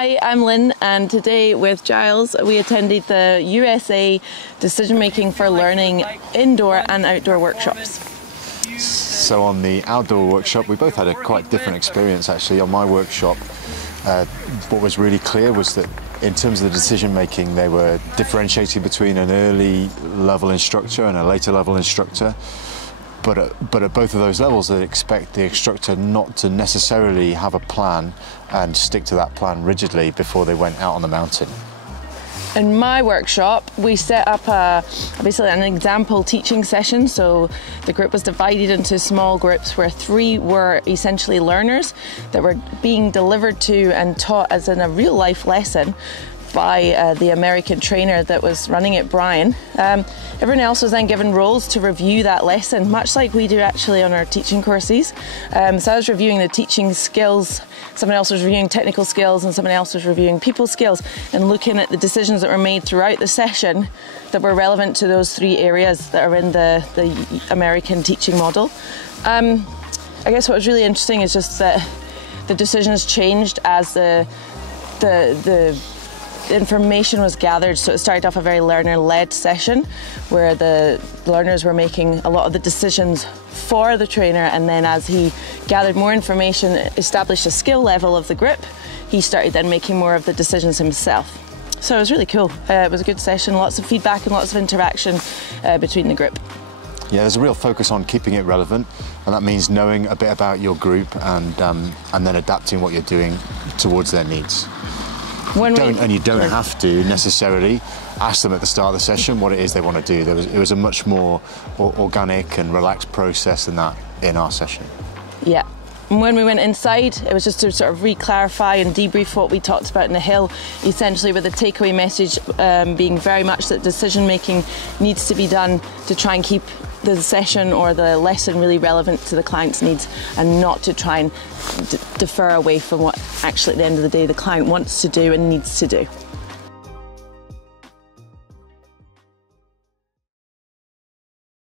Hi, I'm Lynn, and today with Giles we attended the USA Decision Making for Learning indoor and outdoor workshops. So on the outdoor workshop we both had a quite different experience actually. On my workshop what was really clear was that in terms of the decision making they were differentiating between an early level instructor and a later level instructor. But at both of those levels, they'd expect the instructor not to necessarily have a plan and stick to that plan rigidly before they went out on the mountain. In my workshop, we set up basically an example teaching session. So the group was divided into small groups where 3 were essentially learners that were being delivered to and taught as in a real life lesson by the American trainer that was running it, Brian. Everyone else was then given roles to review that lesson, much like we do actually on our teaching courses. So I was reviewing the teaching skills, someone else was reviewing technical skills, and someone else was reviewing people skills, and looking at the decisions that were made throughout the session that were relevant to those 3 areas that are in the American teaching model. I guess what was really interesting is just that the decisions changed as the information was gathered. So it started off a very learner-led session where the learners were making a lot of the decisions for the trainer, and then as he gathered more information, established a skill level of the group, he started then making more of the decisions himself. So it was really cool. It was a good session, lots of feedback and lots of interaction between the group. Yeah, there's a real focus on keeping it relevant, and that means knowing a bit about your group and then adapting what you're doing towards their needs. You don't have to necessarily ask them at the start of the session what it is they want to do. It was a much more organic and relaxed process than that in our session. Yeah. And when we went inside, it was just to sort of re-clarify and debrief what we talked about in the hill, essentially with the takeaway message being very much that decision making needs to be done to try and keep the session or the lesson really relevant to the client's needs, and not to try and defer away from what actually at the end of the day the client wants to do and needs to do.